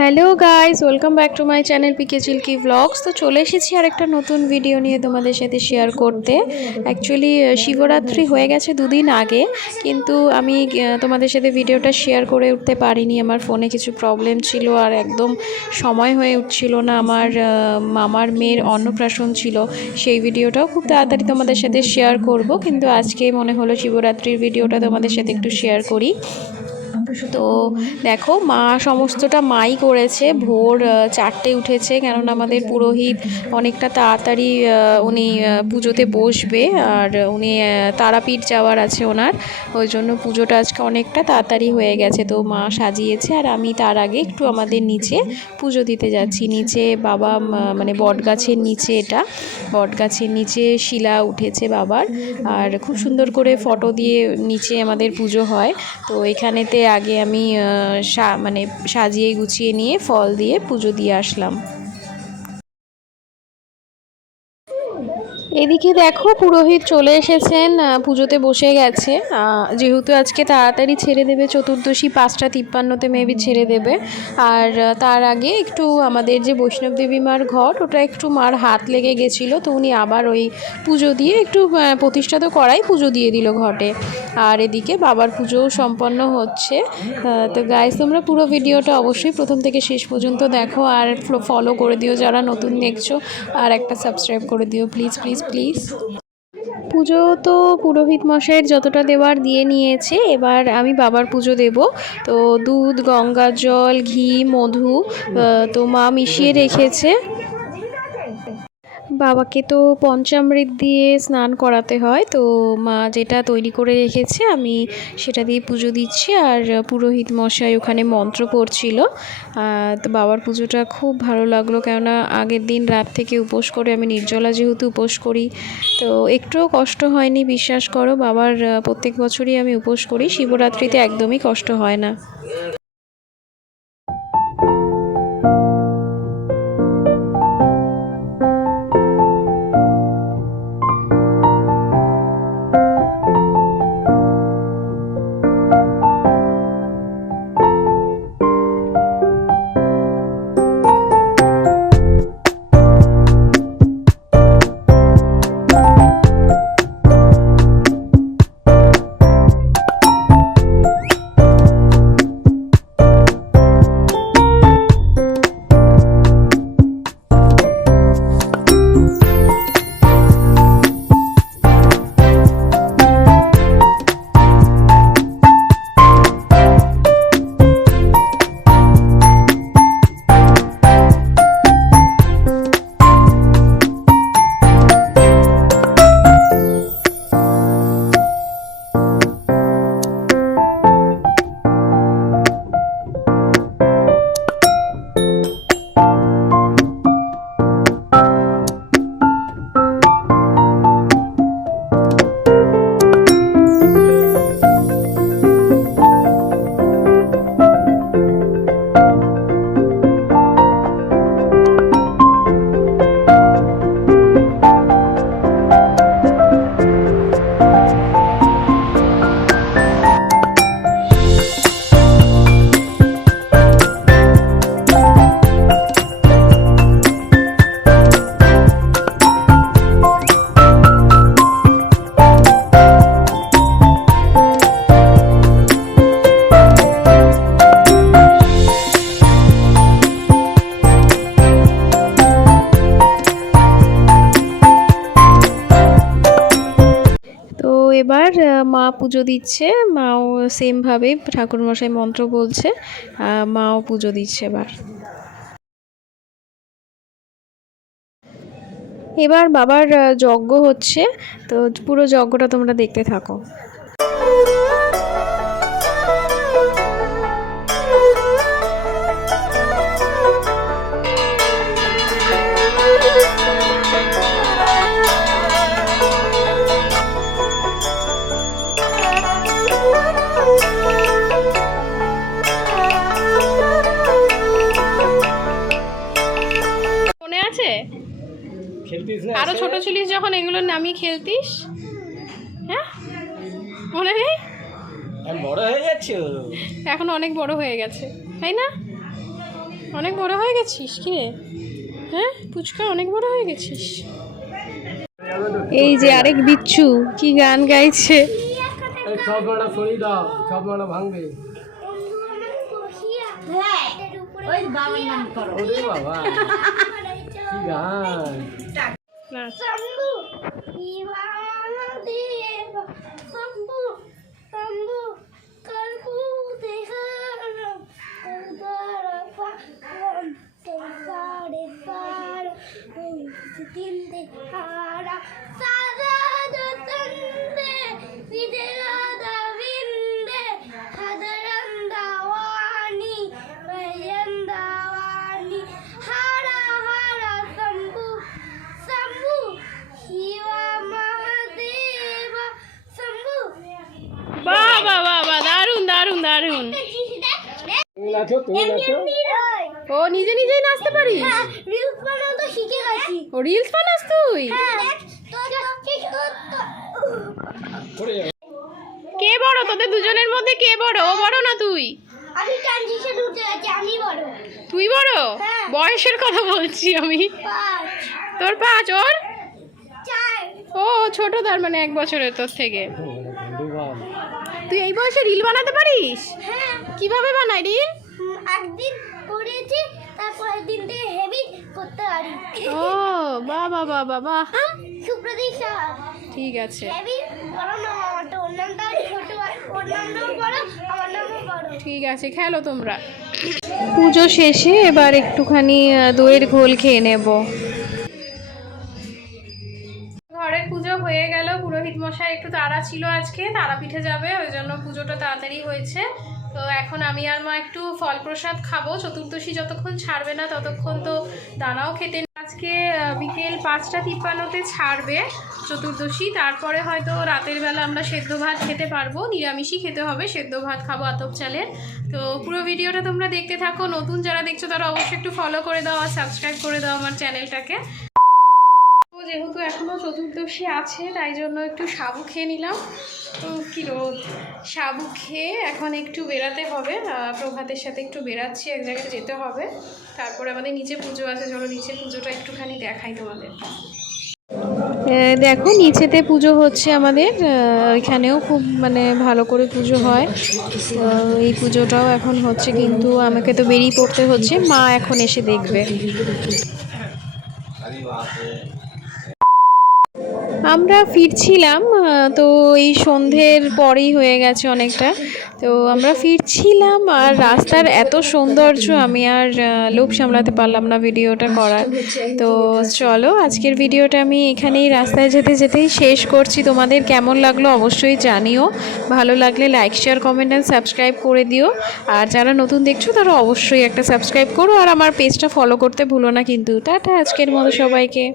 Hello guys, welcome back to my channel PK Chilki vlogs. তো চলে এসেছি আর একটা নতুন ভিডিও নিয়ে তোমাদের সাথে শেয়ার করতে। অ্যাকচুয়ালি শিবরাত্রি হয়ে গেছে দুদিন আগে, কিন্তু আমি তোমাদের সাথে ভিডিওটা শেয়ার করে উঠতে পারিনি। আমার ফোনে কিছু প্রবলেম ছিল আর একদম সময় হয়ে উঠছিল না। আমার মামার মেয়ের অন্নপ্রাশন ছিল, সেই ভিডিওটাও খুব তাড়াতাড়ি তোমাদের সাথে শেয়ার করব, কিন্তু আজকে মনে হলো শিবরাত্রির ভিডিওটা তোমাদের সাথে একটু শেয়ার করি। তো দেখো, মা সমস্তটা মাই করেছে। ভোর 4টে উঠেছে, কেননা আমাদের পুরোহিত অনেকটা তাড়াতাড়ি উনি পুজোতে বসবে, আর উনি তারাপীঠ যাওয়ার আছে ওনার, ওই জন্য পুজোটা আজকে অনেকটা তাড়াতাড়ি হয়ে গেছে। তো মা সাজিয়েছে, আর আমি তার আগে একটু আমাদের নিচে পুজো দিতে যাচ্ছি। নিচে বাবা মানে বটগাছের নিচে, এটা বটগাছের নিচে শিলা উঠেছে বাবার, আর খুব সুন্দর করে ফটো দিয়ে নিচে আমাদের পুজো হয়। তো এখানেতে আগে আমি মানে সাজিয়ে গুছিয়ে নিয়ে ফল দিয়ে পুজো দিয়ে আসলাম। এদিকে দেখো, পুরোহিত চলে এসেছেন, পুজোতে বসে গেছে। যেহেতু আজকে তাড়াতাড়ি ছেড়ে দেবে, চতুর্দশী 5:53 মেবি ছেড়ে দেবে। আর তার আগে একটু আমাদের যে বৈষ্ণব দেবী মার ঘট, ওটা একটু মার হাত লেগে গেছিলো, তো উনি আবার ওই পুজো দিয়ে একটু প্রতিষ্ঠা তো করাই, পুজো দিয়ে দিল ঘটে। আর এদিকে বাবার পুজোও সম্পন্ন হচ্ছে। তো গাইস, তোমরা পুরো ভিডিওটা অবশ্যই প্রথম থেকে শেষ পর্যন্ত দেখো, আর ফলো করে দিও যারা নতুন দেখছো, আর একটা সাবস্ক্রাইব করে দিও প্লিজ প্লিজ প্লিজ। পুজো তো পুরোহিত মশাইয়ের যতটা দেওয়ার দিয়ে নিয়েছে, এবার আমি বাবার পুজো দেব। তো দুধ, গঙ্গা জল, ঘি, মধু তো মা মিশিয়ে রেখেছে। বাবাকে তো পঞ্চামৃত দিয়ে স্নান করাতে হয়, তো মা যেটা তৈরি করে রেখেছে আমি সেটা দিয়ে পুজো দিচ্ছি। আর পুরোহিত মশাই ওখানে মন্ত্র পড়ছিল। তো বাবার পুজোটা খুব ভালো লাগলো, কেননা আগের দিন রাত থেকে উপোস করে, আমি নির্জলা যেহেতু উপোস করি, তো একটুও কষ্ট হয়নি, বিশ্বাস করো। বাবার প্রত্যেক বছরই আমি উপোস করি, শিবরাত্রিতে একদমই কষ্ট হয় না। এবার মা পুজো দিচ্ছে, মাও সেমভাবে ঠাকুরমশাই মন্ত্র বলছে, মাও পুজো দিচ্ছে। এবার বাবার যজ্ঞ হচ্ছে, তো পুরো যজ্ঞটা তোমরা দেখতে থাকো। মনে আছে আরো ছোট ছিলিস যখন এগুলো নামিয়ে খেলতিস? হ্যাঁ, মনে নেই? বড় হয়ে যাচ্ছে, এখন অনেক বড় হয়ে গেছে, তাই না? অনেক বড় হয়ে গেছিস কি রে? হ্যাঁ পুচকা অনেক বড় হয়ে গেছিস। এই যে আরেক বিচ্ছু কি গান গাইছে। ভাঙবে ও নিজে নিজেই নাচতে পারিস? রিলস বানানো তো শিখে গেছি। ও রিলস বানাস তুই? কে বড় তোদের দুজনের মধ্যে? কে বড়, ও বড় না তুই? আমি ট্রানজিশন উঠে গেছি, আমি বড়। তুই বড়? হ্যাঁ। বয়সের কথা বলছি আমি। 5 তোর 5, ওর 4। ও ছোট, তার মানে 1 বছরের তোর থেকে। তুই এই বয়সে রিল বানাতে পারিস? হ্যাঁ, কিভাবে বানাই রিল? একদিন করেছি, তারপরের দিন থেকে হেভি করতে পারি। ও বাহ বাহ বাহ বাহ বাহ, সুপ্রদীপ স্যার ঠিক আছে হেভি বড় নাম, আমার তো ওর নামটা ছোট, ওর নামটাও বড়, আমার নামও বড়। ঠিক আছে, খেলো তোমরা। পুজো শেষে এবার একটুখানি দইয়ের ঘোল খেয়ে নেব। ঘরের পুজো হয়ে গেল, পুরোহিত মশাই একটু তাড়া ছিল আজকে, তারাপীঠে যাবে, ওই জন্য পুজোটা তাড়াতাড়ি হয়েছে। তো এখন আমি আর মা একটু ফল প্রসাদ খাবো, চতুর্দশী যতক্ষণ ছাড়বে না ততক্ষণ তো দানাও খেতে। আজকে বিকেল 5:53-তে ছাড়বে চতুর্দশী, তারপরে হয়তো রাতের বেলা আমরা সেদ্ধ ভাত খেতে পারবো, নিরামিষই খেতে হবে, সেদ্ধ ভাত খাবো আতপ চালের। তো পুরো ভিডিওটা তোমরা দেখতে থাকো, নতুন যারা দেখছো তারা অবশ্যই একটু ফলো করে দাও আর সাবস্ক্রাইব করে দাও আমার চ্যানেলটাকে। যেহেতু এখনও চতুর্দশী আছে তাই জন্য একটু সাবু খেয়ে নিলাম। কি রোদ, সাবু খেয়ে এখন একটু বেরাতে হবে, প্রভাতের সাথে একটু বেরাচ্ছি, এক জায়গায় যেতে হবে। তারপরে আমাদের নিচে পুজো আছে, চলো নিচে পুজোটা একটুখানি দেখাই তোমাদের। দেখো নিচেতে পুজো হচ্ছে আমাদের, এখানেও খুব মানে ভালো করে পুজো হয়। এই পুজোটাও এখন হচ্ছে, কিন্তু আমাকে তো বেরিয়ে পড়তে হচ্ছে, মা এখন এসে দেখবে। আমরা ফিরছিলাম, তো এই সন্ধ্যের পরেই হয়ে গেছে অনেকটা, তো আমরা ফিরছিলাম আর রাস্তার এত সৌন্দর্য আমি আর লোভ সামলাতে পারলাম না ভিডিওটা করার। তো চলো আজকের ভিডিওটা আমি এখানেই রাস্তায় যেতে যেতেই শেষ করছি। তোমাদের কেমন লাগলো অবশ্যই জানিও, ভালো লাগলে like share comment and subscribe করে দিও। আর যারা নতুন দেখছো তারা অবশ্যই একটা সাবস্ক্রাইব করো আর আমার পেজটা ফলো করতে ভুলো না কিন্তু। টাটা আজকের মতো সবাইকে।